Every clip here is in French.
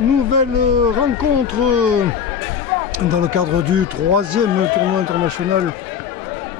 Nouvelle rencontre dans le cadre du 3e tournoi international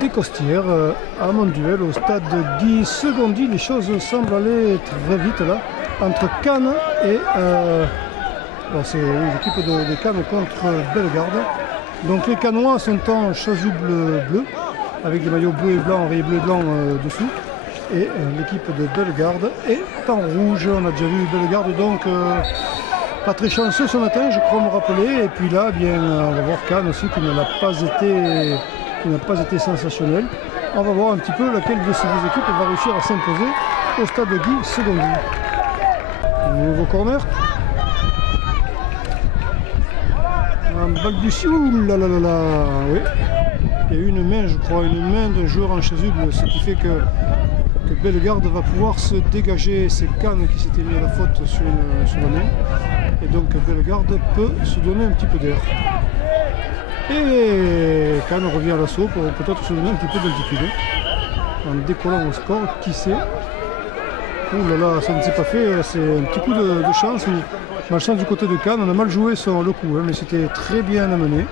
des Costières à Monduel au stade Guy Segondy. Les choses semblent aller très vite là entre Cannes et c'est l'équipe de Cannes contre Bellegarde. Donc les Cannois sont en chasuble bleu avec des maillots bleus et blancs, rayés bleu et blanc dessous. Et l'équipe de Bellegarde est en rouge. On a déjà vu Bellegarde donc pas très chanceux ce matin, je crois me rappeler. Et puis là, bien, on va voir Cannes aussi qui n'a pas été sensationnel. On va voir un petit peu laquelle de ces deux équipes va réussir à s'imposer au stade Guy Segondy. Nouveau corner. Un balbutie. Ouh là là là là. Oui. Il y a eu une main, je crois, une main d'un joueur en chasuble, ce qui fait que Bellegarde va pouvoir se dégager. C'est Cannes qui s'était mis à la faute sur la main. Et donc Bellegarde peut se donner un petit peu d'air. Et Cannes revient à l'assaut pour peut-être se donner un petit peu d'altitude. En décollant au score, qui sait. Ouh là là, ça ne s'est pas fait, c'est un petit coup de chance. Malchance du côté de Cannes, on a mal joué le coup, mais c'était très bien amené.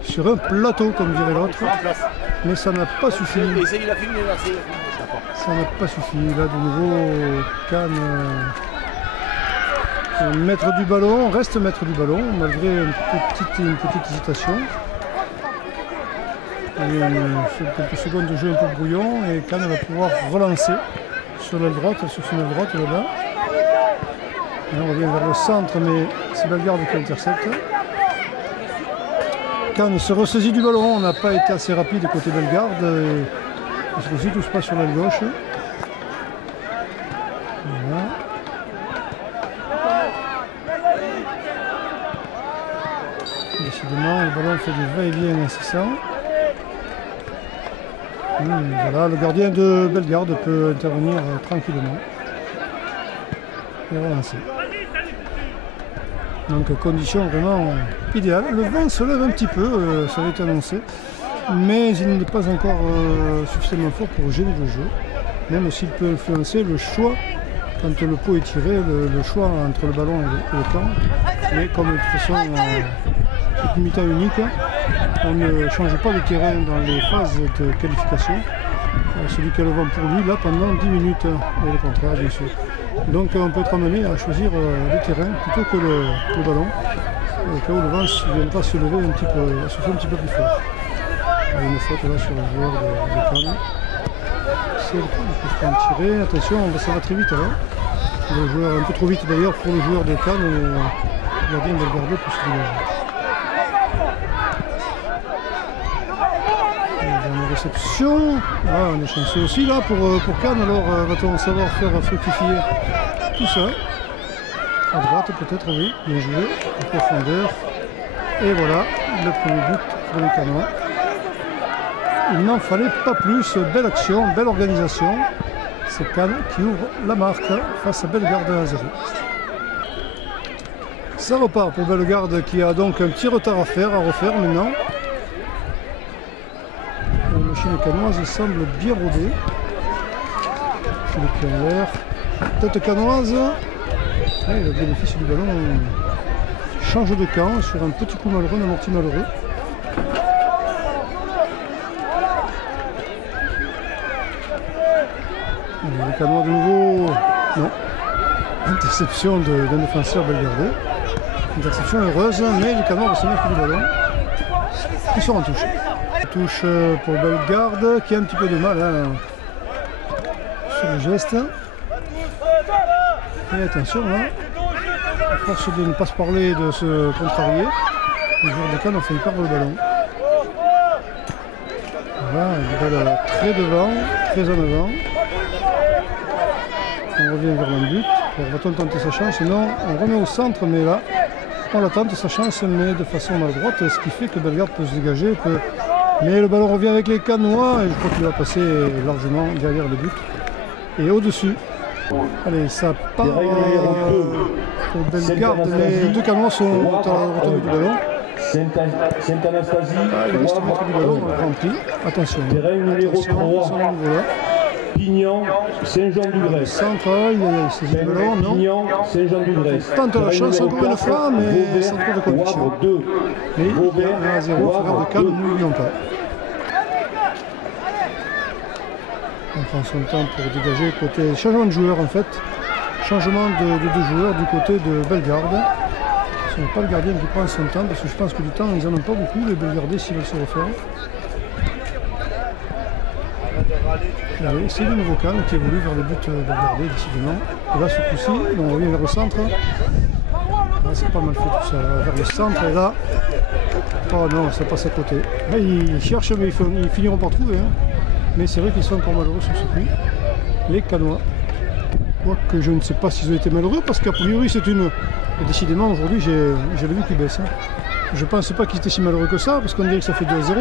Sur un plateau, comme dirait l'autre. Mais ça n'a pas suffi. Ça n'a pas suffi. Là, de nouveau, Cannes maître du ballon, reste maître du ballon, malgré une petite hésitation. Quelques secondes de jeu un peu brouillon et Cannes va pouvoir relancer sur l'aile droite, sur son aile droite là-bas. On revient vers le centre, mais c'est Bellegarde qui intercepte. Cannes se ressaisit du ballon, on n'a pas été assez rapide côté Bellegarde. Parce que aussi tout se passe sur l'aile gauche. Voilà. Décidément, le ballon fait du va-et-vient incessant. Voilà, le gardien de Bellegarde peut intervenir tranquillement et relancer. Donc condition vraiment idéale. Le vent se lève un petit peu, ça avait été annoncé, mais il n'est pas encore suffisamment fort pour gêner le jeu, même s'il peut influencer le choix, quand le pot est tiré, le choix entre le ballon et le camp. Mais comme de toute façon c'est une mi-temps unique, on ne change pas de terrain dans les phases de qualification. Celui qui a le vent pour lui, là, pendant 10 minutes, et le contraire, bien sûr. Donc on peut être amené à choisir le terrain plutôt que le ballon, au cas où le vent viendra se lever un petit peu, souffler un petit peu plus fort. Il y a une faute là sur le joueur de Cannes. C'est le coup de tirer. Attention, ça va très vite là. Le joueur un peu trop vite d'ailleurs pour le joueur de Cannes, et le gardien va le garder pour se dégager. Réception, on est chanceux aussi là pour Cannes, alors va-t-on savoir faire fructifier tout ça. À droite peut-être, oui, bien joué, en profondeur. Et voilà, le premier but pour les Cannois. Il n'en fallait pas plus, belle action, belle organisation. C'est Cannes qui ouvre la marque face à Bellegarde 1-0. Ça repart pour Bellegarde qui a donc un petit retard à refaire maintenant. La machine cannoise semble bien rodée. C'est le pied en l'air. Tête cannoise. Et le bénéfice du ballon change de camp sur un petit coup malheureux, un amorti malheureux. Le cannois de nouveau. Non. Interception d'un défenseur belgardais. Interception heureuse, mais le cannois va se mettre du ballon. Ils sont en touche. Touche pour Bellegarde qui a un petit peu de mal sur le geste. Et attention là, à force de ne pas se parler, de se contrarier, les joueurs de Cannes ont failli perdre le ballon. Voilà, une balle très devant, très en avant. On revient vers le but. Va-t-on tenter sa chance? Non, on remet au centre, mais là, on la tente sa chance, mais de façon maladroite, ce qui fait que Bellegarde peut se dégager. Mais le ballon revient avec les Cannois et je crois qu'il va passer largement derrière le but et au-dessus. Allez, ça part pour Bellegarde, mais les deux Cannois sont retournés du ballon. Il reste mettre du ballon rempli. Attention, attention, ils sont au niveau là. Pignan, Saint-Jean-du-Grès. Centre, il a saisi le ballon, non. Pignan, Saint-Jean-du-Grès. Tente la chance encore une fois, mais sans trop de conviction. Mais il y a 1 à 0, faveur de Cannes, nous n'oublions pas. On prend son temps pour dégager côté changement de joueur en fait. Changement de deux joueurs du côté de Bellegarde. Ce n'est pas le gardien qui prend son temps parce que je pense que du temps ils n'en ont pas beaucoup les Bellegardais s'ils veulent se refaire. Allez, c'est le nouveau Cannes qui évolue vers le but Bellegardais décidément. Et là ce coup-ci, on revient vers le centre. C'est pas mal fait tout ça, vers le centre et là. Oh non, ça passe à côté. Là, ils cherchent mais ils finiront par trouver. Hein. Mais c'est vrai qu'ils sont encore malheureux sur ce coup. Les Cannois. Quoique je ne sais pas s'ils ont été malheureux parce qu'a priori c'est une... Et décidément aujourd'hui j'ai le vu qui baisse. Hein. Je ne pense pas qu'ils étaient si malheureux que ça parce qu'on dirait que ça fait 2 à 0.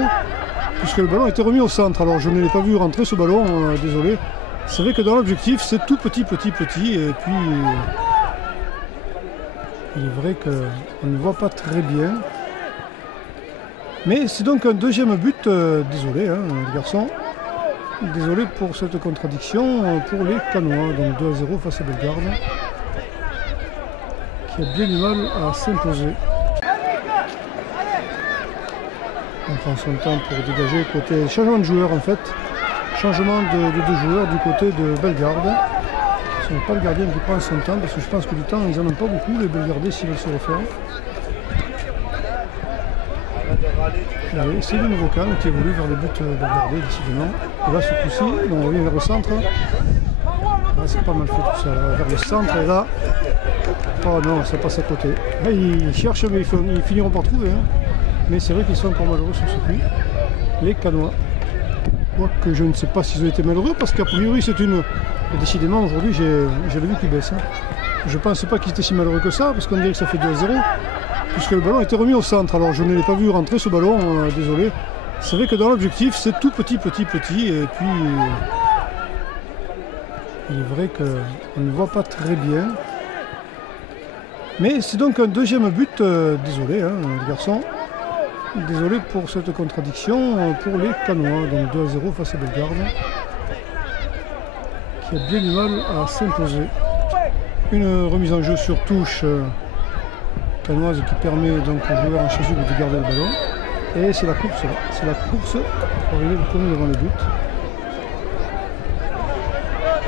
Puisque le ballon était remis au centre. Alors je ne l'ai pas vu rentrer ce ballon, désolé. C'est vrai que dans l'objectif c'est tout petit. Et puis il est vrai qu'on ne voit pas très bien. Mais c'est donc un deuxième but, désolé hein, les garçons. Désolé pour cette contradiction pour les Cannois, donc 2 à 0 face à Bellegarde, qui a bien du mal à s'imposer. On prend son temps pour dégager côté changement de joueur en fait. Changement de deux joueurs du côté de Bellegarde. Ce n'est pas le gardien qui prend son temps parce que je pense que du temps ils n'en ont pas beaucoup les Bellegardais s'ils veulent se refaire. Allez, c'est le nouveau Cannes qui évolue vers le but Bellegardais décidément. Et là ce coup-ci, on revient vers le centre. C'est pas mal fait tout ça, vers le centre et là. Oh non, ça passe à côté. Là, ils cherchent mais ils finiront par trouver. Hein. Mais c'est vrai qu'ils sont encore malheureux sur ce coup. Les Cannois. Quoique je ne sais pas s'ils ont été malheureux parce qu'a priori c'est une... Et décidément aujourd'hui j'ai le vu qui baisse. Hein. Je pense pas qu'ils étaient si malheureux que ça parce qu'on dirait que ça fait 2 à 0. Puisque le ballon était remis au centre. Alors je ne l'ai pas vu rentrer ce ballon, désolé. C'est vrai que dans l'objectif c'est tout petit. Et puis il est vrai qu'on ne voit pas très bien. Mais c'est donc un deuxième but, désolé hein, les garçons. Désolé pour cette contradiction pour les Cannois, donc 2 à 0 face à Bellegarde, qui a bien du mal à s'imposer. Une remise en jeu sur touche cannoise qui permet donc au joueur en chasuble de garder le ballon. Et c'est la course là, c'est la course pour arriver le premier devant le but.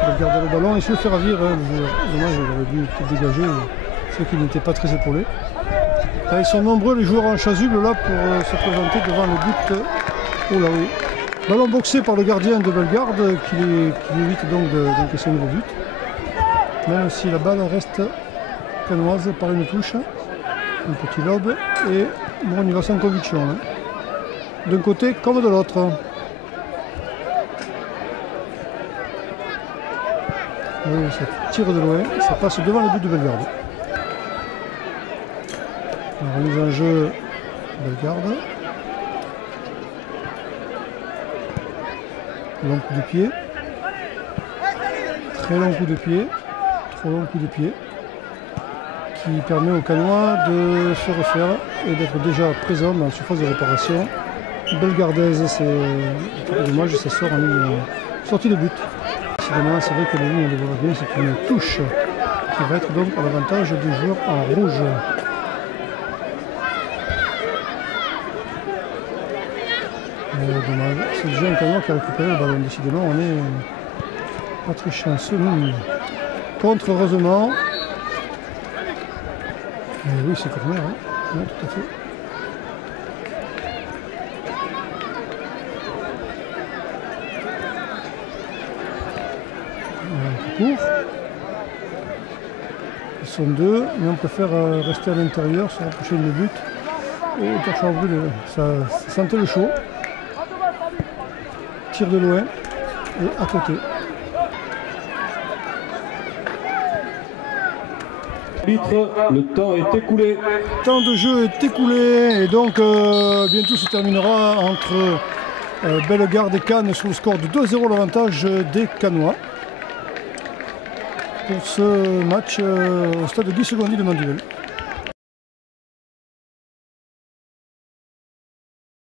Il va garder le ballon et se le faire ravir, hein, le joueur. Dommage, il aurait dû être dégagé, c'est qu'il n'était pas très épaulé. Là, ils sont nombreux les joueurs en chasuble là pour se présenter devant le but. Oh là oui. Ballon boxé par le gardien de Bellegarde qui évite donc d'encaisser un nouveau but. Même si la balle reste cannoise par une touche. Un petit lobe et bon, on y va sans conviction. Hein. D'un côté comme de l'autre. Oui, ça tire de loin, ça passe devant le but de Bellegarde. La remise en jeu Bellegarde. Long coup de pied. Très long coup de pied. Trop long coup de pied. Qui permet aux Cannois de se refaire et d'être déjà présent dans la surface de réparation. Bellegardaise, c'est dommage, ça sort en ligne sortie de but. Décidément, c'est vrai que la ligne on le voit bien, c'est une touche qui va être donc à l'avantage du joueur en rouge. Dommage, c'est déjà un Cannois qui a récupéré le ballon. Décidément, on est pas très chanceux. Contre, heureusement. Oui, c'est corner, hein. Oui, tout à fait. Voilà, court. Ils sont deux, mais on préfère rester à l'intérieur, se rapprocher du but. Et torche en brûle, ça sentait le chaud. Tire de loin et à côté. Le temps est écoulé. Le temps de jeu est écoulé et donc bientôt se terminera entre Bellegarde et Cannes sur le score de 2-0 l'avantage des Cannois pour ce match au stade Guy Secondy de Mandeville.